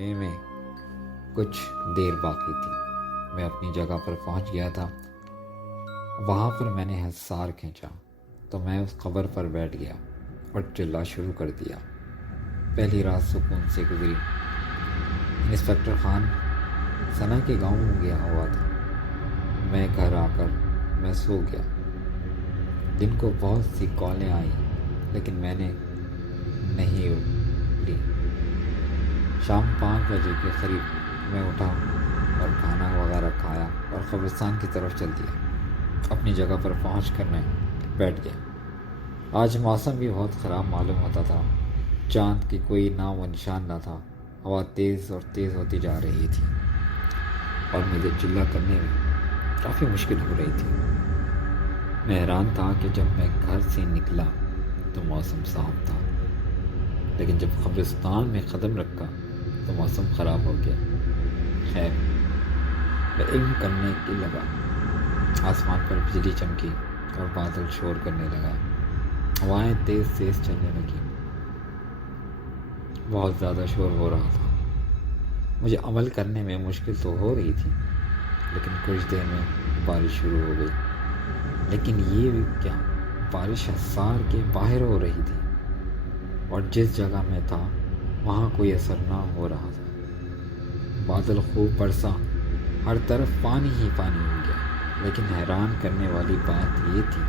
ہونے میں کچھ دیر باقی تھی۔ میں اپنی جگہ پر پہنچ گیا تھا۔ وہاں پر میں نے حصار کھینچا تو میں اس قبر پر بیٹھ گیا اور چلنا شروع کر دیا۔ پہلی رات سکون سے گزری۔ انسپکٹر خان ثنا کے گاؤں گیا ہوا تھا۔ میں گھر آ کر میں سو گیا۔ دن کو بہت سی کالیں آئیں لیکن میں نے نہیں لی۔ شام 5 بجے کے قریب میں اٹھا اور کھانا وغیرہ کھایا اور قبرستان کی طرف چل دیا۔ اپنی جگہ پر پہنچ کر میں بیٹھ گیا۔ آج موسم بھی بہت خراب معلوم ہوتا تھا۔ چاند کی کوئی نام و نشان نہ تھا۔ ہوا تیز اور تیز ہوتی جا رہی تھی اور مجھے چلہ کرنے میں کافی مشکل ہو رہی تھی۔ میں حیران تھا کہ جب میں گھر سے نکلا تو موسم صاف تھا، لیکن جب قبرستان میں قدم رکھا تو موسم خراب ہو گیا۔ خیر، میں علم کرنے کی لگا۔ آسمان پر بجلی چمکی اور بادل شور کرنے لگا۔ ہوائیں تیز تیز چلنے لگی۔ بہت زیادہ شور ہو رہا تھا۔ مجھے عمل کرنے میں مشکل تو ہو رہی تھی، لیکن کچھ دیر میں بارش شروع ہو گئی۔ لیکن یہ بھی کیا، بارش حصار کے باہر ہو رہی تھی اور جس جگہ میں تھا وہاں کوئی اثر نہ ہو رہا تھا۔ بادل خوب برسا، ہر طرف پانی ہی پانی ہو گیا۔ لیکن حیران کرنے والی بات یہ تھی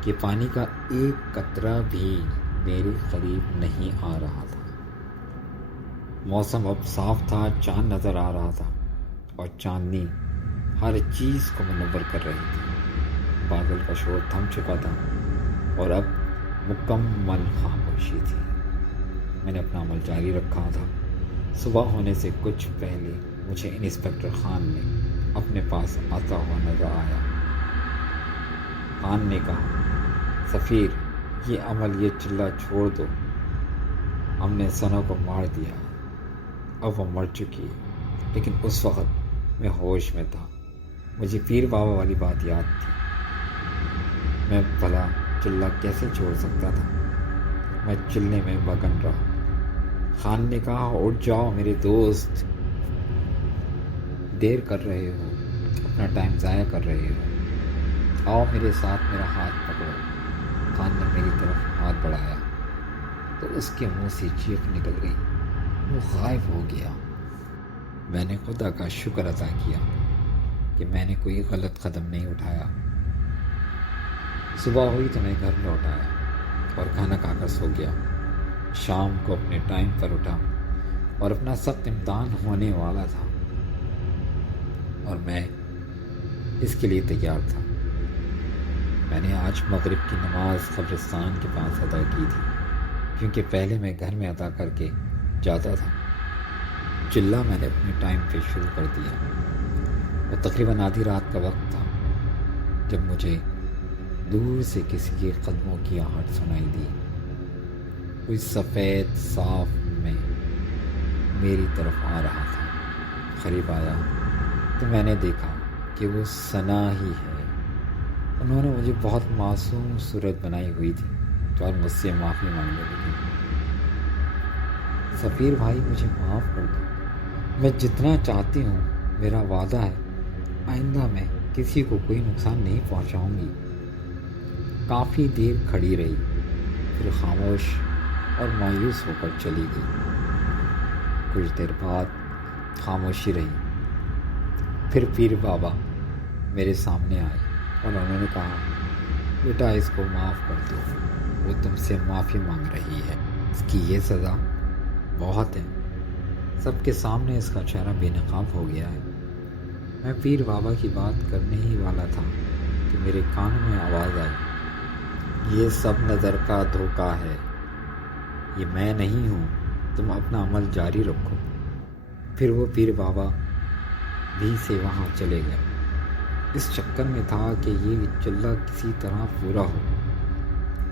کہ پانی کا ایک قطرہ بھی میرے قریب نہیں آ رہا تھا۔ موسم اب صاف تھا، چاند نظر آ رہا تھا اور چاندنی ہر چیز کو منور کر رہی تھی۔ بادل کا شور تھم چکا تھا اور اب مکمل خاموشی تھی۔ میں نے اپنا عمل جاری رکھا تھا۔ صبح ہونے سے کچھ پہلے مجھے انسپکٹر خان نے اپنے پاس آتا ہوا نظر آیا۔ خان نے کہا، سفیر، یہ عمل، یہ چلہ چھوڑ دو۔ ہم نے ثنا کو مار دیا، اب وہ مر چکی ہے۔ لیکن اس وقت میں ہوش میں تھا۔ مجھے پیر بابا والی بات یاد تھی۔ میں بھلا چلہ کیسے چھوڑ سکتا تھا؟ میں چلنے میں مگن رہا۔ خان نے کہا، اٹھ جاؤ میرے دوست، دیر کر رہے ہو، اپنا ٹائم ضائع کر رہے ہو، آؤ میرے ساتھ، میرا ہاتھ پکڑو۔ خان نے میری طرف ہاتھ بڑھایا تو اس کے منہ سے چیخ نکل گئی۔ وہ غائب ہو گیا۔ میں نے خدا کا شکر ادا کیا کہ میں نے کوئی غلط قدم نہیں اٹھایا۔ صبح ہوئی تو میں گھر لوٹ آیا اور کھانا کھا کر سو گیا۔ شام کو اپنے ٹائم پر اٹھا اور اپنا سخت امتحان ہونے والا تھا اور میں اس کے لیے تیار تھا۔ میں نے آج مغرب کی نماز قبرستان کے پاس ادا کی تھی، کیونکہ پہلے میں گھر میں ادا کر کے جاتا تھا۔ چلہ میں نے اپنے ٹائم پہ شروع کر دیا۔ وہ تقریباً آدھی رات کا وقت تھا جب مجھے دور سے کسی کے قدموں کی آہٹ سنائی دی۔ کوئی سفید صاف میں میری طرف آ رہا تھا۔ قریب آیا تو میں نے دیکھا کہ وہ ثنا ہی ہے۔ انہوں نے مجھے بہت معصوم صورت بنائی ہوئی تھی اور مجھ سے معافی مانگنے لگی۔ سفیر بھائی، مجھے معاف کر دو۔ میں جتنا چاہتی ہوں، میرا وعدہ ہے، آئندہ میں کسی کو کوئی نقصان نہیں پہنچاؤں گی۔ کافی دیر کھڑی رہی، پھر خاموش اور مایوس ہو کر چلی گئی۔ کچھ دیر بعد خاموشی رہی، پھر پیر بابا میرے سامنے آئے اور انہوں نے کہا، بیٹا اس کو معاف کر دو، وہ تم سے معافی مانگ رہی ہے، اس کی یہ سزا بہت ہے۔ سب کے سامنے اس کا چہرہ بے نقاب ہو گیا ہے۔ میں پیر بابا کی بات کرنے ہی والا تھا کہ میرے کانوں میں آواز آئی، یہ سب نظر کا دھوکہ ہے، یہ میں نہیں ہوں، تم اپنا عمل جاری رکھو۔ پھر وہ پیر بابا بھی سے وہاں چلے گئے۔ اس چکر میں تھا کہ یہ چلہ کسی طرح پورا ہو۔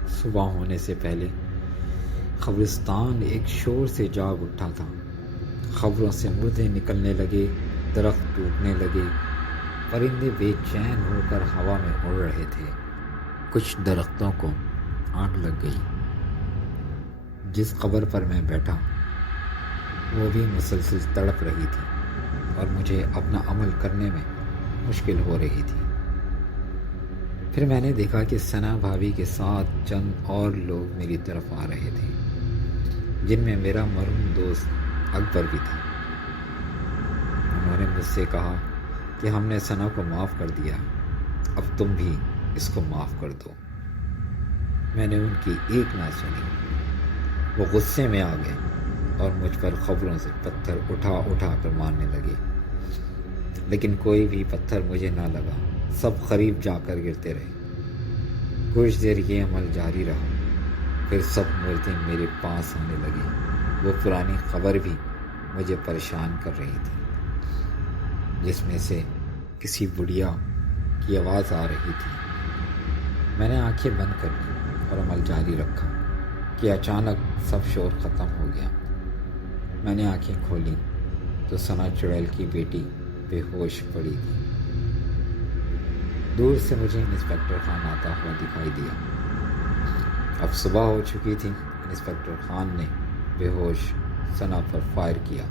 صبح ہونے سے پہلے قبرستان ایک شور سے جاگ اٹھا تھا۔ قبروں سے مردے نکلنے لگے، درخت ٹوٹنے لگے، پرندے بے چین ہو کر ہوا میں اڑ رہے تھے۔ کچھ درختوں کو آگ لگ گئی۔ جس قبر پر میں بیٹھا وہ بھی مسلسل تڑپ رہی تھی اور مجھے اپنا عمل کرنے میں مشکل ہو رہی تھی۔ پھر میں نے دیکھا کہ ثنا بھابھی کے ساتھ چند اور لوگ میری طرف آ رہے تھے، جن میں میرا مرحوم دوست اکبر بھی تھا۔ انہوں نے مجھ سے کہا کہ ہم نے ثنا کو معاف کر دیا، اب تم بھی اس کو معاف کر دو۔ میں نے ان کی ایک نہ سنی۔ وہ غصے میں آ گئے اور مجھ پر خبروں سے پتھر اٹھا اٹھا کر مارنے لگے، لیکن کوئی بھی پتھر مجھے نہ لگا، سب قریب جا کر گرتے رہے۔ کچھ دیر یہ عمل جاری رہا، پھر سب مردیں میرے پاس آنے لگے۔ وہ پرانی خبر بھی مجھے پریشان کر رہی تھی، جس میں سے کسی بڑھیا کی آواز آ رہی تھی۔ میں نے آنکھیں بند کر لی اور عمل جاری رکھا کہ اچانک سب شور ختم ہو گیا۔ میں نے آنکھیں کھولیں تو ثنا چڑیل کی بیٹی بے ہوش پڑی تھی۔ دور سے مجھے انسپکٹر خان آتا ہوا دکھائی دیا۔ اب صبح ہو چکی تھی۔ انسپکٹر خان نے بے ہوش ثنا پر فائر کیا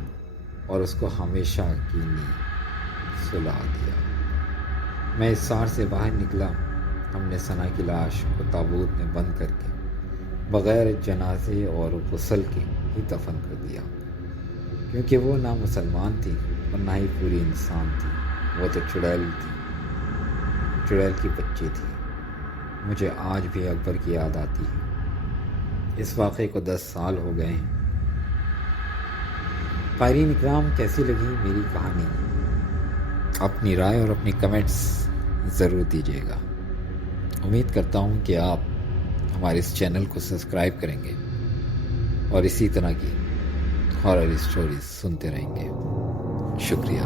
اور اس کو ہمیشہ کی نیند سلا دیا۔ میں اس سار سے باہر نکلا۔ ہم نے ثنا کی لاش کو تابوت میں بند کر کے بغیر جنازے اور غسل کے ہی دفن کر دیا، کیونکہ وہ نہ مسلمان تھی اور نہ ہی پوری انسان تھی۔ وہ تو چڑیل تھی، چڑیل کی بچی تھی۔ مجھے آج بھی اکبر کی یاد آتی ہے۔ اس واقعے کو 10 سال ہو گئے ہیں۔ قائرین اکرام، کیسی لگی میری کہانی؟ اپنی رائے اور اپنی کمنٹس ضرور دیجیے گا۔ امید کرتا ہوں کہ آپ ہمارے اس چینل کو سبسکرائب کریں گے اور اسی طرح کی ہارر اسٹوریز سنتے رہیں گے۔ شکریہ۔